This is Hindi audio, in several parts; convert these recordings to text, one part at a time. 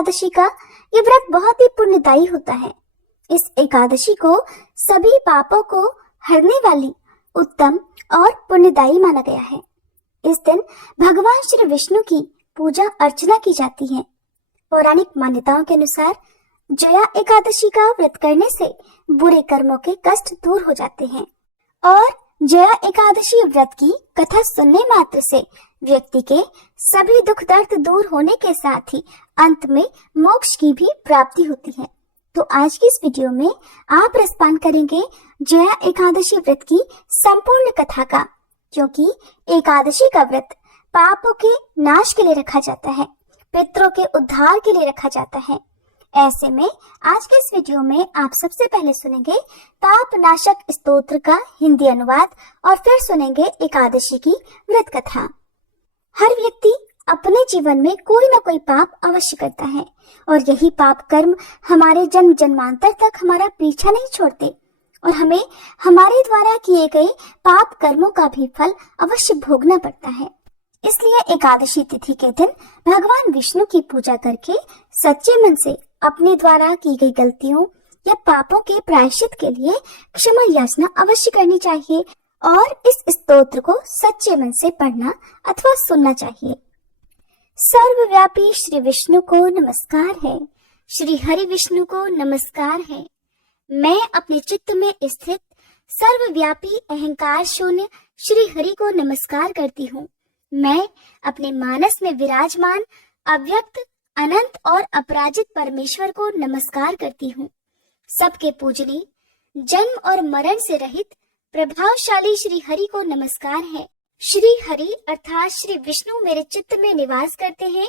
एकादशी का ये व्रत बहुत ही पुण्यदायी होता है। इस एकादशी को सभी पापों को हरने वाली, उत्तम और पुण्यदायी माना गया है। इस दिन भगवान श्री विष्णु की पूजा अर्चना की जाती है। पौराणिक मान्यताओं के अनुसार जया एकादशी का व्रत करने से बुरे कर्मों के कष्ट दूर हो जाते हैं और जया एकादशी व्रत की कथा सुनने मात्र से व्यक्ति के सभी दुख दर्द दूर होने के साथ ही अंत में मोक्ष की भी प्राप्ति होती है। तो आज की इस वीडियो में आप रसपान करेंगे जया एकादशी व्रत की संपूर्ण कथा का, क्योंकि एकादशी का व्रत पापों के नाश के लिए रखा जाता है, पितरों के उद्धार के लिए रखा जाता है। ऐसे में आज के इस वीडियो में आप सबसे पहले सुनेंगे पाप नाशक स्तोत्र का हिंदी अनुवाद और फिर सुनेंगे एकादशी की व्रत कथा। हर व्यक्ति अपने जीवन में कोई न कोई पाप अवश्य करता है और यही पाप कर्म हमारे जन्म जन्मांतर तक हमारा पीछा नहीं छोड़ते और हमें हमारे द्वारा किए गए पाप कर्मों का भी फल अवश्य भोगना पड़ता है। इसलिए एकादशी तिथि के दिन भगवान विष्णु की पूजा करके सच्चे मन से अपने द्वारा की गई गलतियों या पापों के प्रायश्चित के लिए क्षमा याचना अवश्य करनी चाहिए और इस स्तोत्र को सच्चे मन से पढ़ना अथवा सुनना चाहिए। सर्वव्यापी श्री विष्णु को नमस्कार है, श्री हरि विष्णु को नमस्कार है। मैं अपने चित्त में स्थित सर्वव्यापी अहंकार शून्य श्री हरि को नमस्कार करती हूँ। मैं अपने मानस में विराजमान अव्यक्त अनंत और अपराजित परमेश्वर को नमस्कार करती हूँ। सबके पूजनी, जन्म और मरण से रहित प्रभावशाली श्री हरि को नमस्कार है। श्री हरि अर्थात श्री विष्णु मेरे चित्त में निवास करते हैं।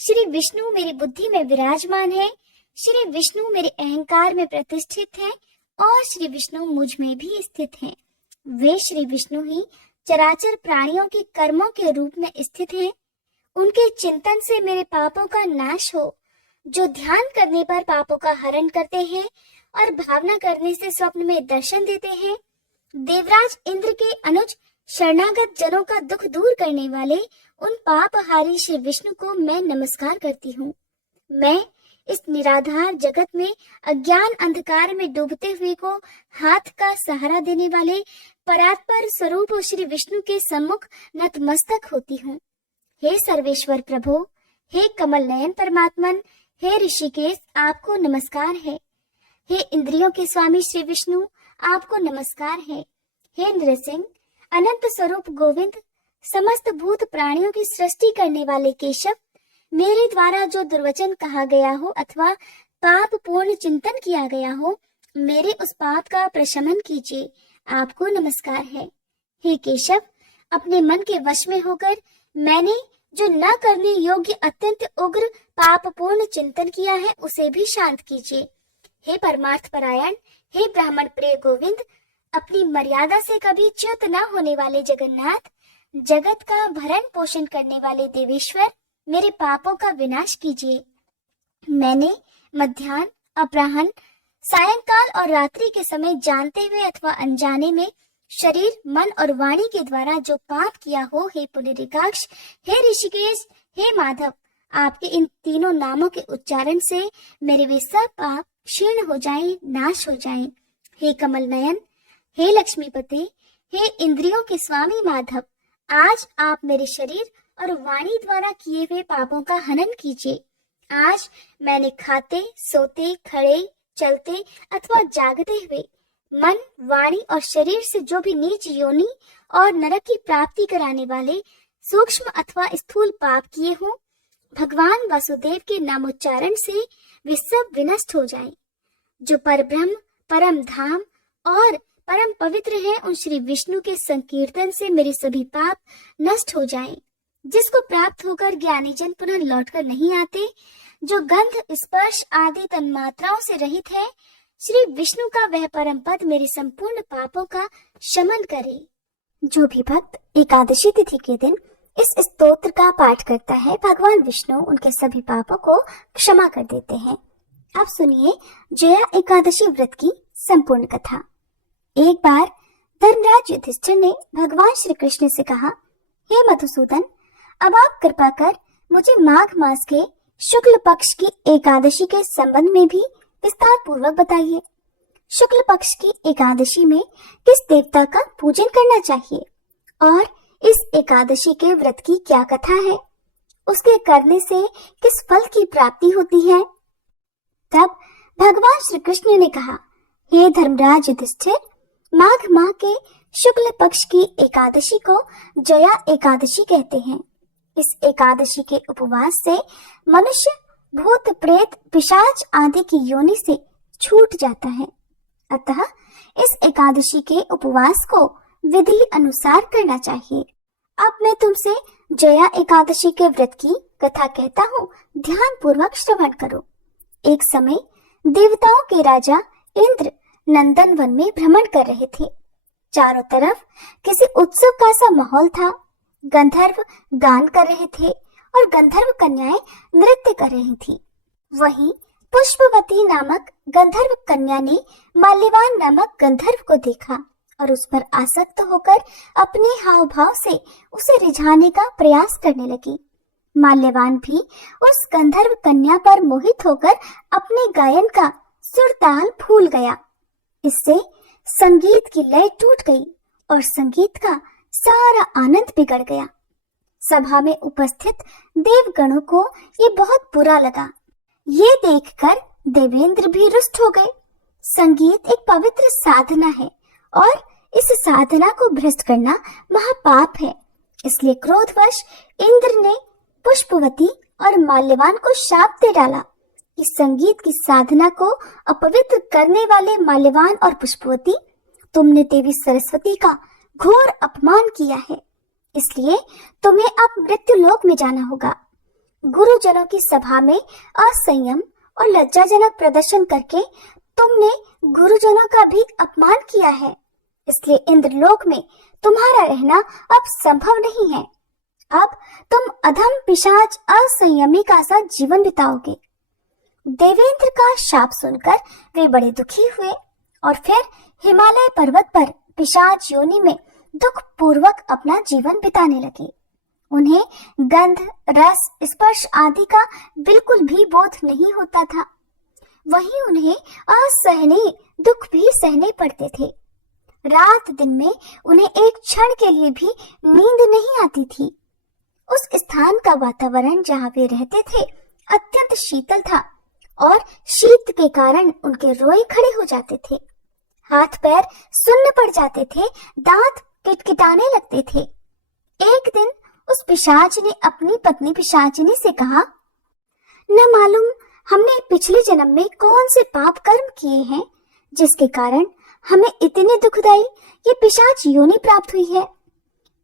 श्री विष्णु मेरी बुद्धि में विराजमान है। श्री विष्णु मेरे अहंकार में प्रतिष्ठित है और श्री विष्णु मुझ में भी स्थित हैं। वे श्री विष्णु ही चराचर प्राणियों के कर्मों के रूप में स्थित हैं। उनके चिंतन से मेरे पापों का नाश हो। जो ध्यान करने पर पापों का हरण करते हैं और भावना करने से स्वप्न में दर्शन देते हैं। देवराज इंद्र के अनुज शरणागत जनों का दुख दूर करने वाले उन पापहारी श्री विष्णु को मैं नमस्कार करती हूँ। मैं इस निराधार जगत में अज्ञान अंधकार में डूबते हुए को हाथ का सहारा देने वाले परात्पर स्वरूप श्री विष्णु के सम्मुख नतमस्तक होती हूँ। हे सर्वेश्वर प्रभु, हे कमल नयन परमात्मन, हे ऋषिकेश, आपको नमस्कार है। हे इंद्रियों के स्वामी श्री विष्णु, आपको नमस्कार है। हे नृसिंह, अनंत स्वरूप गोविंद, समस्त भूत प्राणियों की सृष्टि करने वाले केशव, मेरे द्वारा जो दुर्वचन कहा गया हो अथवा पाप पूर्ण चिंतन किया गया हो, मेरे उस पाप का प्रशमन कीजिए, आपको नमस्कार है। हे केशव, अपने मन के वश में होकर मैंने जो न करने योग्य अत्यंत उग्र पाप पूर्ण चिंतन किया है उसे भी शांत कीजिए। हे परमार्थ परायण, हे ब्राह्मण प्रिय गोविंद, अपनी मर्यादा से कभी च्युत न होने वाले जगन्नाथ, जगत का भरण पोषण करने वाले देवेश्वर, मेरे पापों का विनाश कीजिए। मैंने मध्याह्न, अपराह्न, सायंकाल और रात्रि के समय जानते हुए अथवा अनजाने में शरीर, मन और वाणी के द्वारा जो पाप किया हो, हे पुनरिकाक्ष, हे ऋषिकेश, हे माधव, आपके इन तीनों नामों के उच्चारण से मेरे वे सब पाप क्षीण हो जाएं, नाश हो जाएं। हे कमल नयन, हे लक्ष्मीपति, हे इंद्रियों के स्वामी माधव, आज आप मेरे शरीर और वाणी द्वारा किए हुए पापों का हनन कीजिए। आज मैंने खाते, सोते, खड़े, चलते अथवा जागते हुए मन, वाणी और शरीर से जो भी नीच योनि और नरक की प्राप्ति कराने वाले सूक्ष्म अथवा स्थूल पाप किए हों, भगवान वासुदेव के नामोच्चारण से वे सब विनष्ट हो जाएं। जो परब्रह्म, परम धाम और परम पवित्र है, उन श्री विष्णु के संकीर्तन से मेरे सभी पाप नष्ट हो जाएं। जिसको प्राप्त होकर ज्ञानी जन पुनः लौटकर नहीं आते, जो गंध, स्पर्श आदि तन्मात्राओं से रहित है, श्री विष्णु का वह परम पद मेरे संपूर्ण पापों का शमन करे। जो भी भक्त एकादशी तिथि के दिन इस स्तोत्र का पाठ करता है, भगवान विष्णु उनके सभी पापों को क्षमा कर देते हैं। अब सुनिए जया एकादशी व्रत की संपूर्ण कथा। एक बार धर्मराज युधिष्ठिर ने भगवान श्री कृष्ण से कहा, हे मधुसूदन, अब आप कृपा कर मुझे माघ मास के शुक्ल पक्ष की एकादशी के संबंध में भी विस्तार पूर्वक बताइए। शुक्ल पक्ष की एकादशी में किस देवता का पूजन करना चाहिए और इस एकादशी के व्रत की क्या कथा है, उसके करने से किस फल की प्राप्ति होती है। तब भगवान श्री कृष्ण ने कहा, हे धर्मराज युधिष्ठिर, माघ माह के शुक्ल पक्ष की एकादशी को जया एकादशी कहते हैं। इस एकादशी के उपवास से मनुष्य भूत प्रेत पिशाच आदि की योनि से छूट जाता है। अतः इस एकादशी के उपवास को विधि अनुसार करना चाहिए। अब मैं तुमसे जया एकादशी के व्रत की कथा कहता हूँ, ध्यान पूर्वक श्रवण करो। एक समय देवताओं के राजा इंद्र नंदन वन में भ्रमण कर रहे थे। चारों तरफ किसी उत्सव का सा माहौल था। गंधर्व गान कर रहे थे और गंधर्व कन्याएं नृत्य कर रही थीं। वहीं पुष्पवती नामक गंधर्व कन्या ने माल्यवान नामक गंधर्व को देखा और उस पर आसक्त होकर अपने हाव भाव से उसे रिझाने का प्रयास करने लगी। माल्यवान भी उस गंधर्व कन्या पर मोहित होकर अपने गायन का सुर ताल भूल गया। इससे संगीत की लय टूट गई और संगीत का सारा आनंद बिगड़ गया। सभा में उपस्थित देवगणों को ये बहुत बुरा लगा। ये देखकर देवेंद्र भी रुष्ट हो गए। संगीत एक पवित्र साधना है और इस साधना को भ्रष्ट करना महापाप है। इसलिए क्रोधवश इंद्र ने पुष्पवती और माल्यवान को शाप दे डाला कि संगीत की साधना को अपवित्र करने वाले माल्यवान और पुष्पवती, तुमने देवी सरस्वती का घोर अपमान किया है, इसलिए तुम्हें अब मृत्यु लोक में जाना होगा। गुरुजनों की सभा में असंयम और लज्जाजनक प्रदर्शन करके तुमने गुरुजनों का भी अपमान किया है, इसलिए इंद्रलोक में तुम्हारा रहना अब संभव नहीं है। अब तुम अधम पिशाच असंयमी का सा जीवन बिताओगे। देवेंद्र का शाप सुनकर वे बड़े दुखी हुए और फिर हिमालय पर्वत पर पिशाच योनि में दुख पूर्वक अपना जीवन बिताने लगे। उन्हें गंध, रस, स्पर्श आदि का बिल्कुल भी बोध नहीं होता था। वहीं उन्हें असहनीय दुख भी सहने पड़ते थे। रात दिन में उन्हें एक क्षण के लिए भी नींद नहीं आती थी। उस स्थान का वातावरण जहाँ वे रहते थे अत्यंत शीतल था और शीत के कारण उनके रोए खड़े हो जाते थे, हाथ पैर सुन्न पड़ जाते थे, दांत किटकिटाने लगते थे। एक दिन उस पिशाच ने अपनी पत्नी पिशाचिनी से कहा, न मालूम हमने पिछले जन्म में कौन से पाप कर्म किए हैं जिसके कारण हमें इतनी दुखदाई ये पिशाच योनि प्राप्त हुई है।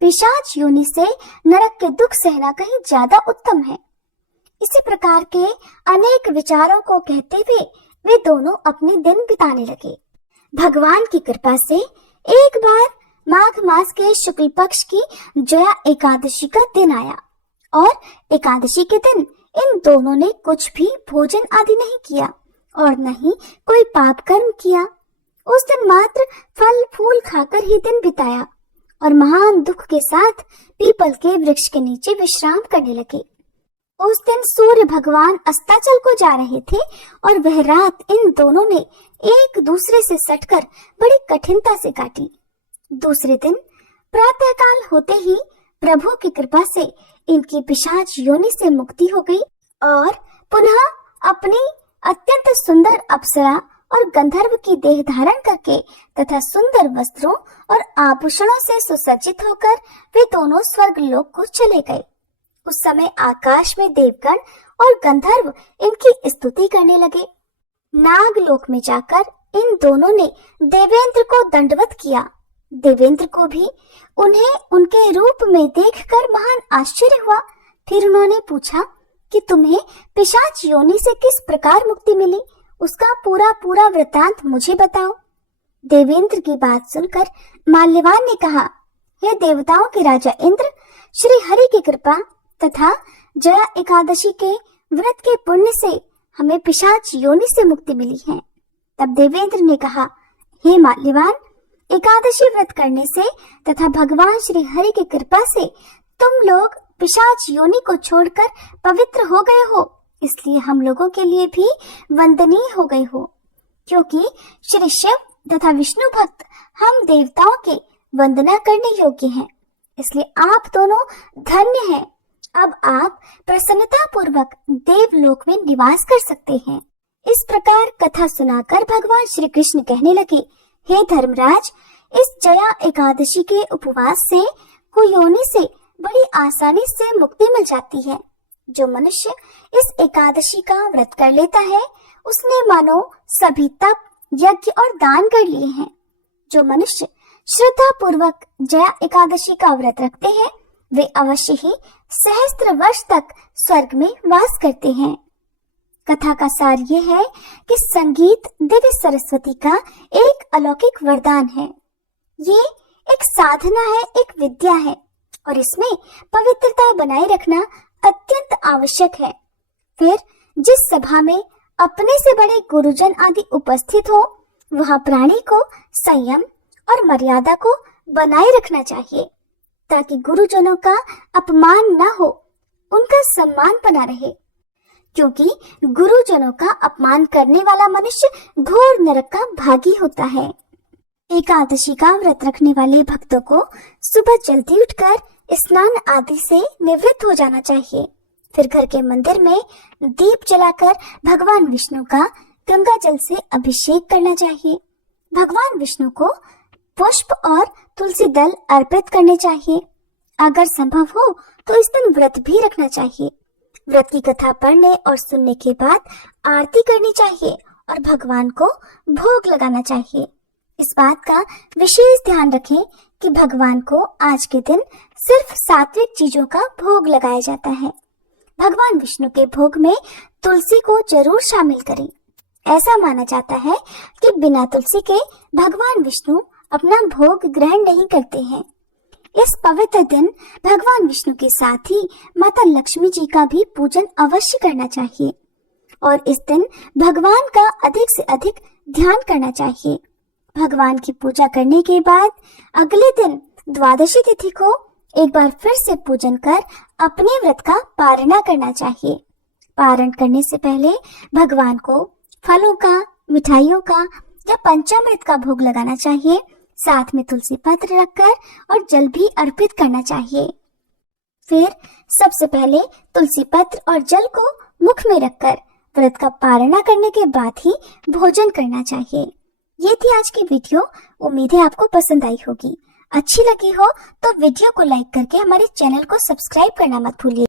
पिशाच योनि से नरक के दुख सहना कहीं ज्यादा उत्तम है। इसी प्रकार के अनेक विचारों को कहते हुए वे दोनों अपने दिन बिताने लगे। भगवान की कृपा से एक बार माघ मास के शुक्ल पक्ष की जया एकादशी का दिन आया और एकादशी के दिन इन दोनों ने कुछ भी भोजन आदि नहीं किया और न ही कोई पाप कर्म किया। उस दिन मात्र फल फूल खाकर ही दिन बिताया और महान दुख के साथ पीपल के वृक्ष के नीचे विश्राम करने लगे। उस दिन सूर्य भगवान अस्ताचल को जा रहे थे और वह रात इन दोनों ने एक दूसरे से सटकर बड़ी कठिनता से काटी। दूसरे दिन प्रातःकाल होते ही प्रभु की कृपा से इनकी पिशाच योनि से मुक्ति हो गई और पुनः अपनी अत्यंत सुंदर अप्सरा और गंधर्व की देह धारण करके तथा सुंदर वस्त्रों और आभूषणों से सुसज्जित होकर वे दोनों स्वर्ग लोक को चले गए। उस समय आकाश में देवगण और गंधर्व इनकी स्तुति करने लगे। नागलोक में जाकर इन दोनों ने देवेंद्र को दंडवत किया। देवेंद्र को भी उन्हें उनके रूप में देखकर महान आश्चर्य हुआ। फिर उन्होंने पूछा कि तुम्हें पिशाच योनि से किस प्रकार मुक्ति मिली, उसका पूरा पूरा वृतांत मुझे बताओ। देवेंद्र की बात सुनकर माल्यवान ने कहा, हे देवताओं के राजा इंद्र, श्री हरि की कृपा तथा जया एकादशी के व्रत के पुण्य से हमें पिशाच योनि से मुक्ति मिली है। तब देवेंद्र ने कहा, हे माल्यवान, एकादशी व्रत करने से तथा भगवान श्री हरि की कृपा से तुम लोग पिशाच योनि को छोड़कर पवित्र हो गए हो, इसलिए हम लोगों के लिए भी वंदनीय हो गई हो, क्योंकि श्री शिव तथा विष्णु भक्त हम देवताओं के वंदना करने योग्य हैं। इसलिए आप दोनों धन्य हैं। अब आप प्रसन्नता पूर्वक देवलोक में निवास कर सकते हैं। इस प्रकार कथा सुनाकर भगवान श्री कृष्ण कहने लगे, हे धर्मराज, इस जया एकादशी के उपवास से कुयोनि से बड़ी आसानी से मुक्ति मिल जाती है। जो मनुष्य इस एकादशी का व्रत कर लेता है उसने मानो सभी तप, यज्ञ और दान कर लिए हैं। जो मनुष्य श्रद्धा पूर्वक जया एकादशी का व्रत रखते हैं वे अवश्य ही सहस्त्र वर्ष तक स्वर्ग में वास करते हैं। कथा का सार ये है कि संगीत देवी सरस्वती का एक अलौकिक वरदान है। ये एक साधना है, एक विद्या है और इसमें पवित्रता बनाए रखना अत्यंत आवश्यक है। फिर जिस सभा में अपने से बड़े गुरुजन आदि उपस्थित हो वहां प्राणी को संयम और मर्यादा को बनाए रखना चाहिए ताकि गुरुजनों का अपमान न हो, उनका सम्मान बना रहे, क्योंकि गुरुजनों का अपमान करने वाला मनुष्य घोर नरक का भागी होता है। एकादशी का व्रत रखने वाले भक्तों को सुबह जल्दी उठकर स्नान आदि से निवृत्त हो जाना चाहिए। फिर घर के मंदिर में दीप जलाकर भगवान विष्णु का गंगा जल से अभिषेक करना चाहिए। भगवान विष्णु को पुष्प और तुलसी दल अर्पित करने चाहिए। अगर संभव हो तो इस दिन व्रत भी रखना चाहिए। व्रत की कथा पढ़ने और सुनने के बाद आरती करनी चाहिए और भगवान को भोग लगाना चाहिए। इस बात का विशेष ध्यान रखें कि भगवान को आज के दिन सिर्फ सात्विक चीजों का भोग लगाया जाता है। भगवान विष्णु के भोग में तुलसी को जरूर शामिल करें। ऐसा माना जाता है कि बिना तुलसी के भगवान विष्णु अपना भोग ग्रहण नहीं करते हैं। इस पवित्र दिन भगवान विष्णु के साथ ही माता लक्ष्मी जी का भी पूजन अवश्य करना चाहिए और इस दिन भगवान का अधिक से अधिक ध्यान करना चाहिए। भगवान की पूजा करने के बाद अगले दिन द्वादशी तिथि को एक बार फिर से पूजन कर अपने व्रत का पारणा करना चाहिए। पारण करने से पहले भगवान को फलों का, मिठाइयों का या पंचामृत का भोग लगाना चाहिए। साथ में तुलसी पत्र रखकर और जल भी अर्पित करना चाहिए। फिर सबसे पहले तुलसी पत्र और जल को मुख में रखकर व्रत का पारणा करने के बाद ही भोजन करना चाहिए। ये थी आज की वीडियो। उम्मीद है आपको पसंद आई होगी। अच्छी लगी हो तो वीडियो को लाइक करके हमारे चैनल को सब्सक्राइब करना मत भूलिए।